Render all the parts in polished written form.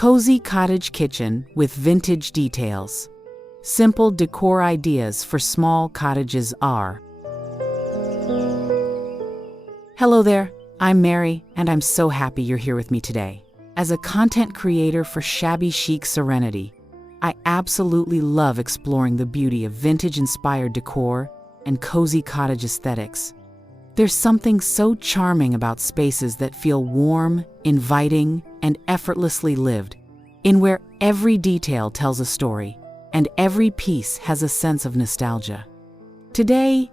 Cozy cottage kitchen with vintage details. Simple decor ideas for small cottages are. Hello there, I'm Mary, and I'm so happy you're here with me today. As a content creator for Shabby Chic Serenity, I absolutely love exploring the beauty of vintage-inspired decor and cozy cottage aesthetics. There's something so charming about spaces that feel warm, inviting, and effortlessly lived, in where every detail tells a story and every piece has a sense of nostalgia. Today,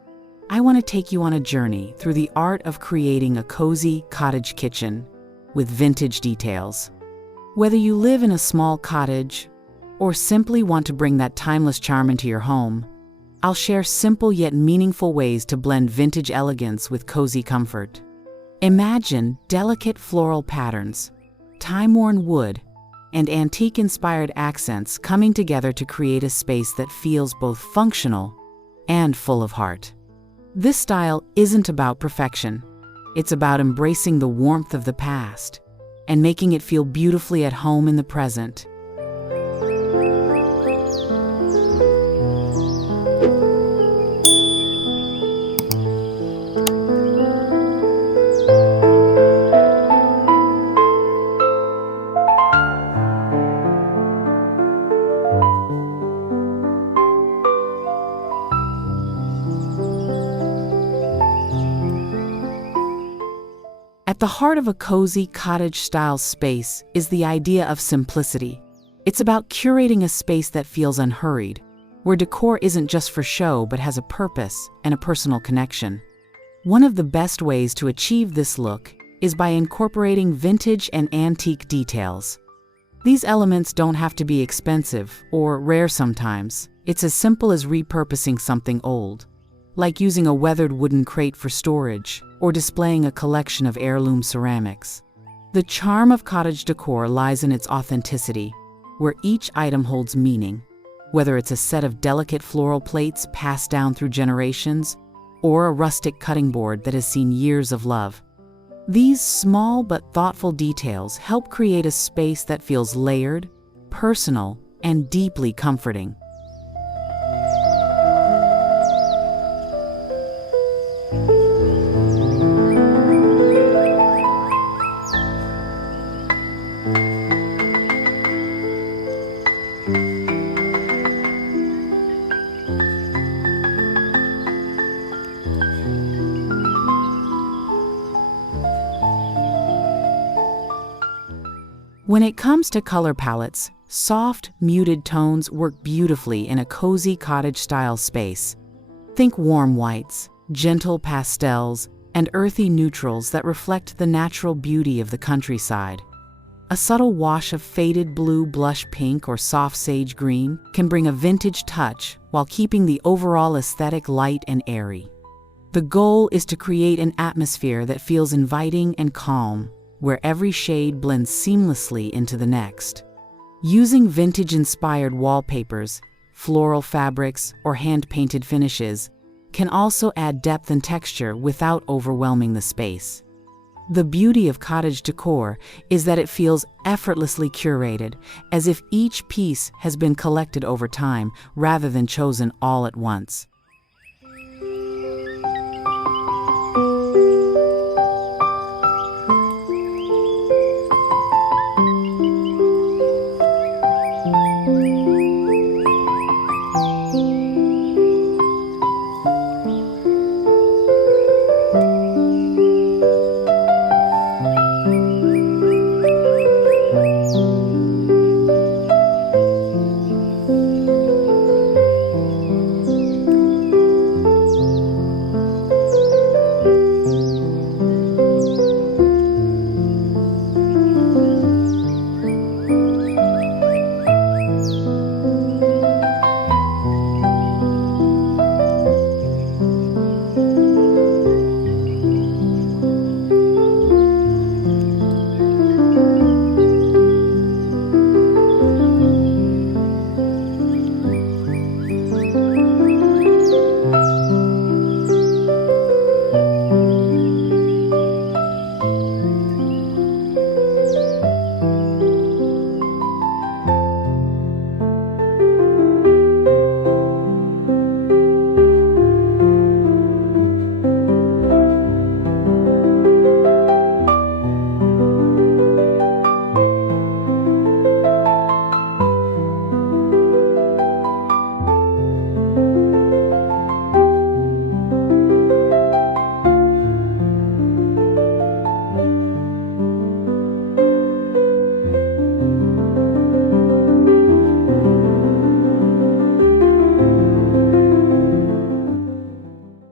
I want to take you on a journey through the art of creating a cozy cottage kitchen with vintage details. Whether you live in a small cottage or simply want to bring that timeless charm into your home, I'll share simple yet meaningful ways to blend vintage elegance with cozy comfort. Imagine delicate floral patterns, time-worn wood, and antique-inspired accents coming together to create a space that feels both functional and full of heart. This style isn't about perfection. It's about embracing the warmth of the past and making it feel beautifully at home in the present. At the heart of a cozy cottage-style space is the idea of simplicity. It's about curating a space that feels unhurried, where decor isn't just for show but has a purpose and a personal connection. One of the best ways to achieve this look is by incorporating vintage and antique details. These elements don't have to be expensive or rare sometimes. It's as simple as repurposing something old, like using a weathered wooden crate for storage or displaying a collection of heirloom ceramics. The charm of cottage decor lies in its authenticity, where each item holds meaning, whether it's a set of delicate floral plates passed down through generations or a rustic cutting board that has seen years of love. These small but thoughtful details help create a space that feels layered, personal, and deeply comforting. When it comes to color palettes, soft, muted tones work beautifully in a cozy cottage-style space. Think warm whites, gentle pastels, and earthy neutrals that reflect the natural beauty of the countryside. A subtle wash of faded blue blush pink or soft sage green can bring a vintage touch while keeping the overall aesthetic light and airy. The goal is to create an atmosphere that feels inviting and calm, where every shade blends seamlessly into the next. Using vintage-inspired wallpapers, floral fabrics, or hand-painted finishes can also add depth and texture without overwhelming the space. The beauty of cottage decor is that it feels effortlessly curated, as if each piece has been collected over time rather than chosen all at once.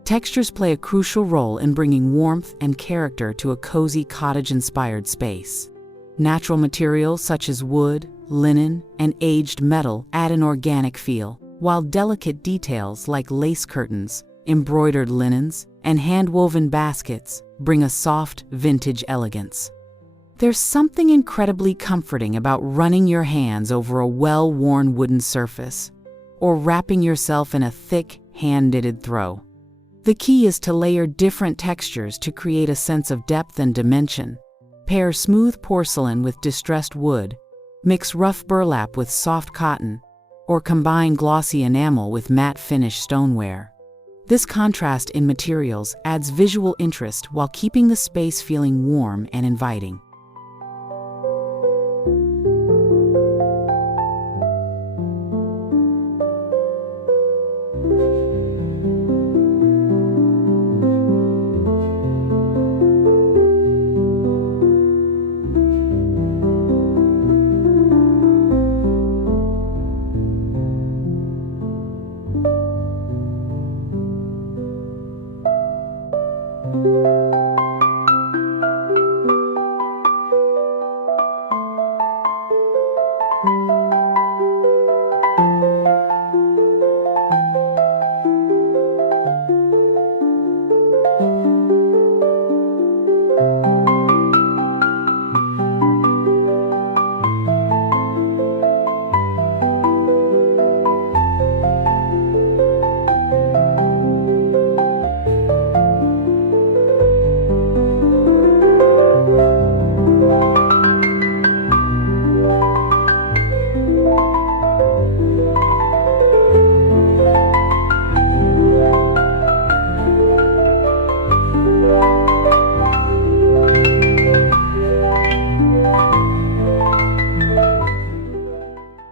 Textures play a crucial role in bringing warmth and character to a cozy cottage-inspired space. Natural materials such as wood, linen, and aged metal add an organic feel, while delicate details like lace curtains, embroidered linens, and hand-woven baskets bring a soft, vintage elegance. There's something incredibly comforting about running your hands over a well-worn wooden surface, or wrapping yourself in a thick, hand-knitted throw. The key is to layer different textures to create a sense of depth and dimension. Pair smooth porcelain with distressed wood, mix rough burlap with soft cotton, or combine glossy enamel with matte finish stoneware. This contrast in materials adds visual interest while keeping the space feeling warm and inviting.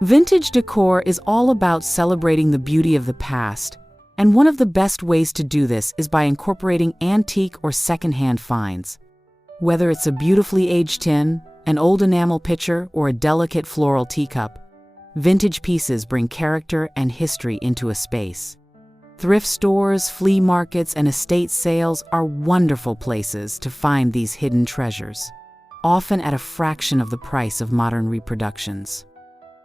Vintage decor is all about celebrating the beauty of the past, and one of the best ways to do this is by incorporating antique or secondhand finds. Whether it's a beautifully aged tin, an old enamel pitcher, or a delicate floral teacup, vintage pieces bring character and history into a space. Thrift stores, flea markets, and estate sales are wonderful places to find these hidden treasures, often at a fraction of the price of modern reproductions.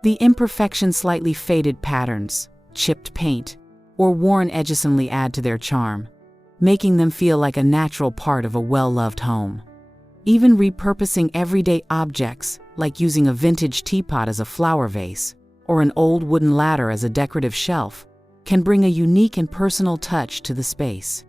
The imperfections, slightly faded patterns, chipped paint, or worn edges only add to their charm, making them feel like a natural part of a well-loved home. Even repurposing everyday objects, like using a vintage teapot as a flower vase, or an old wooden ladder as a decorative shelf, can bring a unique and personal touch to the space.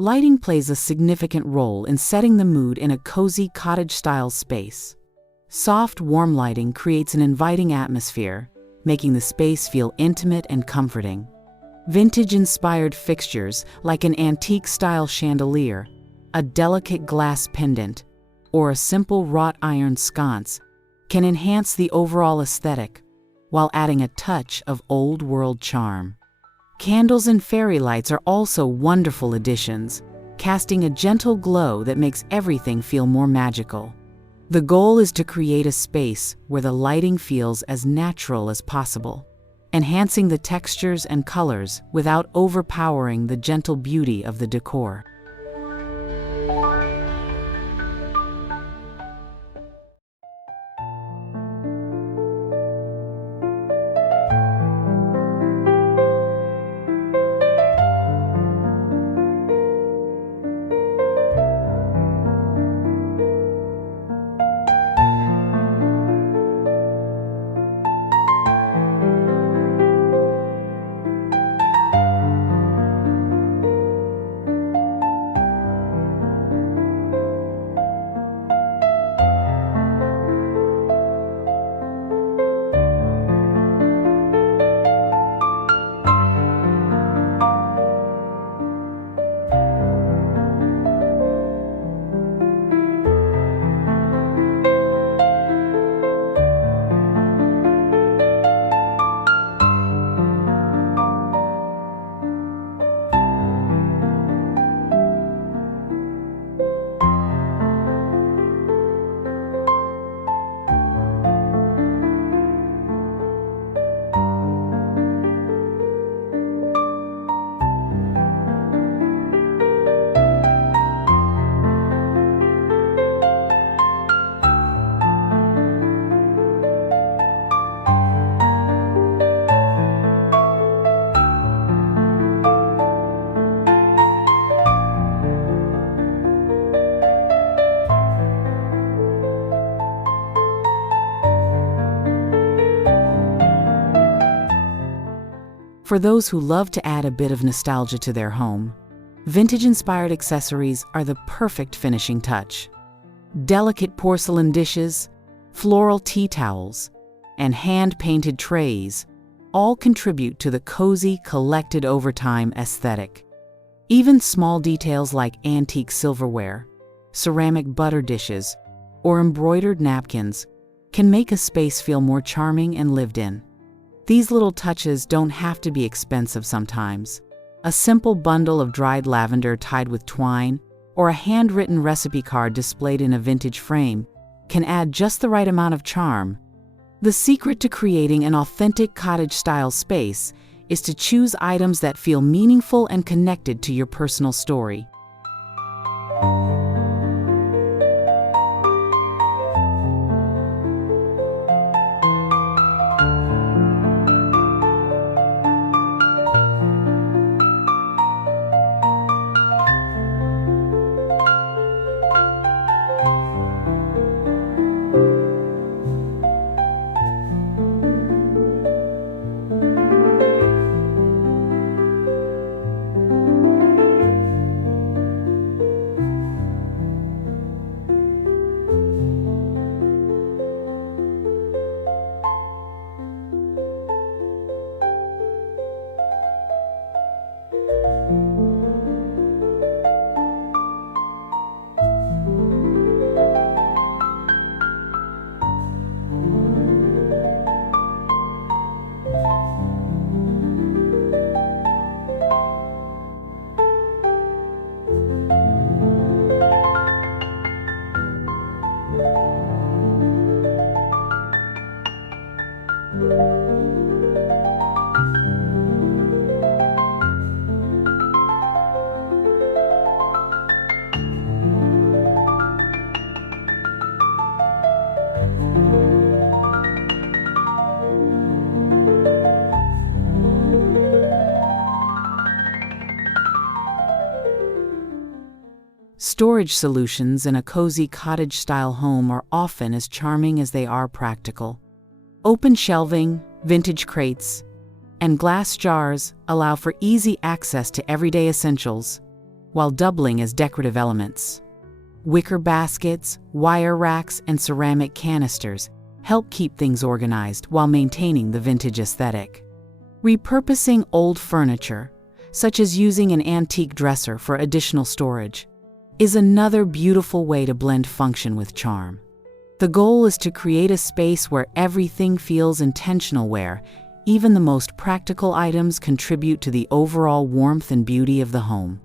Lighting plays a significant role in setting the mood in a cozy cottage-style space. Soft, warm lighting creates an inviting atmosphere, making the space feel intimate and comforting. Vintage-inspired fixtures like an antique-style chandelier, a delicate glass pendant, or a simple wrought iron sconce can enhance the overall aesthetic while adding a touch of old-world charm. Candles and fairy lights are also wonderful additions, casting a gentle glow that makes everything feel more magical. The goal is to create a space where the lighting feels as natural as possible, enhancing the textures and colors without overpowering the gentle beauty of the decor. For those who love to add a bit of nostalgia to their home, vintage-inspired accessories are the perfect finishing touch. Delicate porcelain dishes, floral tea towels, and hand-painted trays all contribute to the cozy, collected over time aesthetic. Even small details like antique silverware, ceramic butter dishes, or embroidered napkins can make a space feel more charming and lived in. These little touches don't have to be expensive sometimes. A simple bundle of dried lavender tied with twine or a handwritten recipe card displayed in a vintage frame can add just the right amount of charm. The secret to creating an authentic cottage-style space is to choose items that feel meaningful and connected to your personal story. Storage solutions in a cozy cottage-style home are often as charming as they are practical. Open shelving, vintage crates, and glass jars allow for easy access to everyday essentials. while doubling as decorative elements. Wicker baskets, wire racks, and ceramic canisters help keep things organized while maintaining the vintage aesthetic. Repurposing old furniture, such as using an antique dresser for additional storage, is another beautiful way to blend function with charm. The goal is to create a space where everything feels intentional, where even the most practical items contribute to the overall warmth and beauty of the home.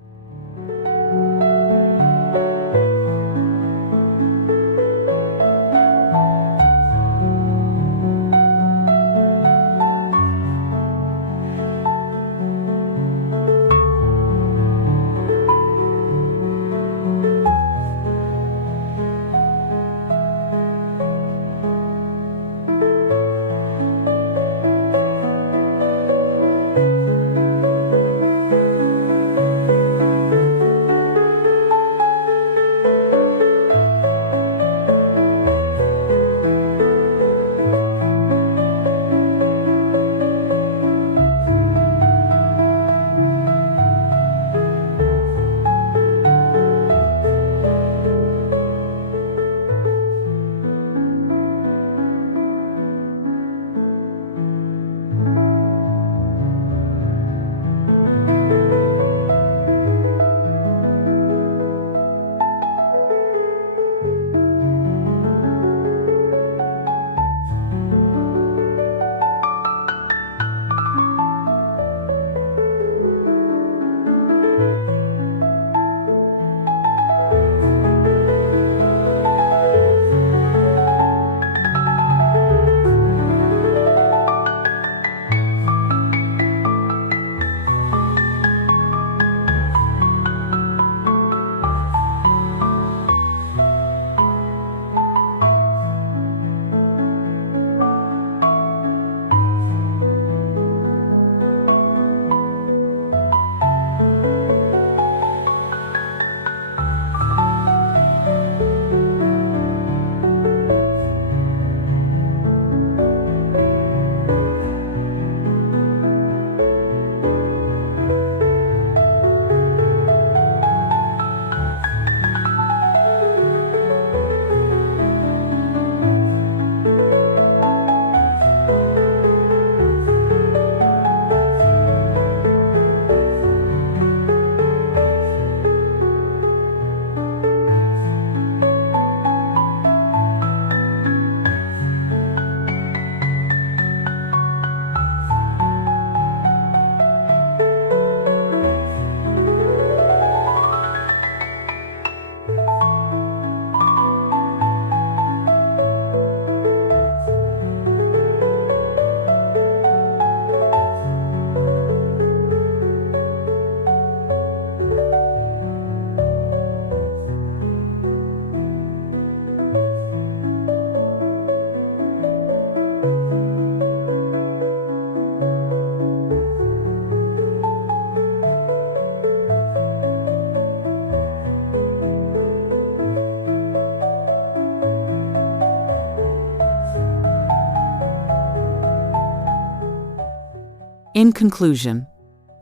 In conclusion,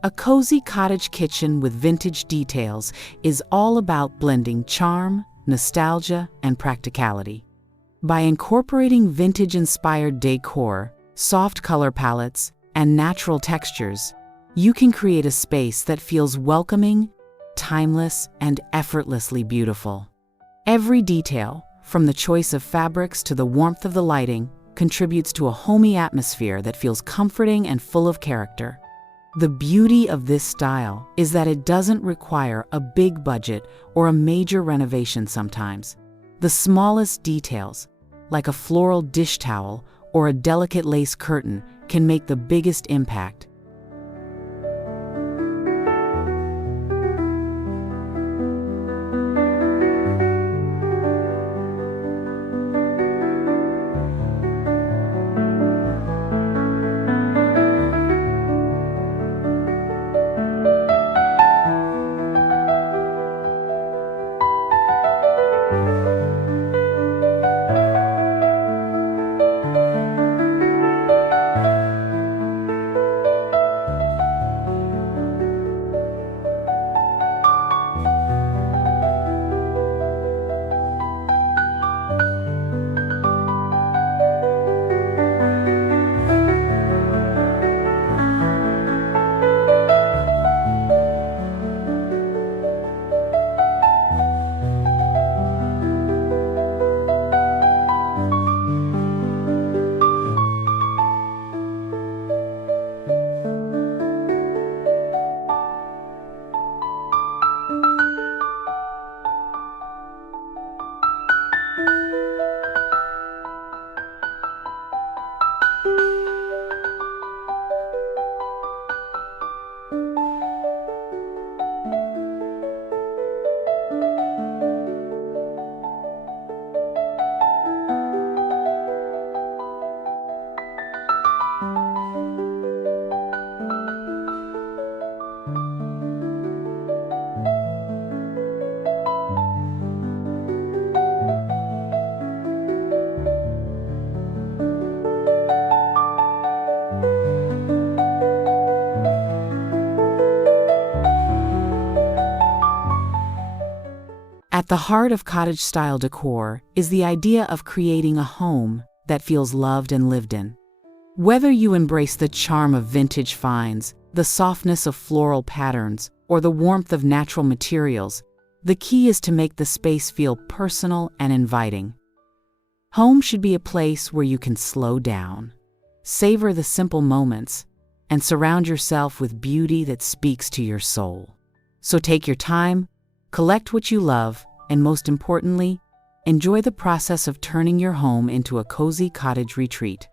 a cozy cottage kitchen with vintage details is all about blending charm, nostalgia, and practicality. By incorporating vintage-inspired decor, soft color palettes, and natural textures, you can create a space that feels welcoming, timeless, and effortlessly beautiful. Every detail, from the choice of fabrics to the warmth of the lighting, contributes to a homey atmosphere that feels comforting and full of character. The beauty of this style is that it doesn't require a big budget or a major renovation sometimes. The smallest details, like a floral dish towel or a delicate lace curtain, can make the biggest impact. At the heart of cottage-style decor is the idea of creating a home that feels loved and lived in. Whether you embrace the charm of vintage finds, the softness of floral patterns, or the warmth of natural materials, the key is to make the space feel personal and inviting. Home should be a place where you can slow down, savor the simple moments, and surround yourself with beauty that speaks to your soul. So take your time, collect what you love, and most importantly, enjoy the process of turning your home into a cozy cottage retreat.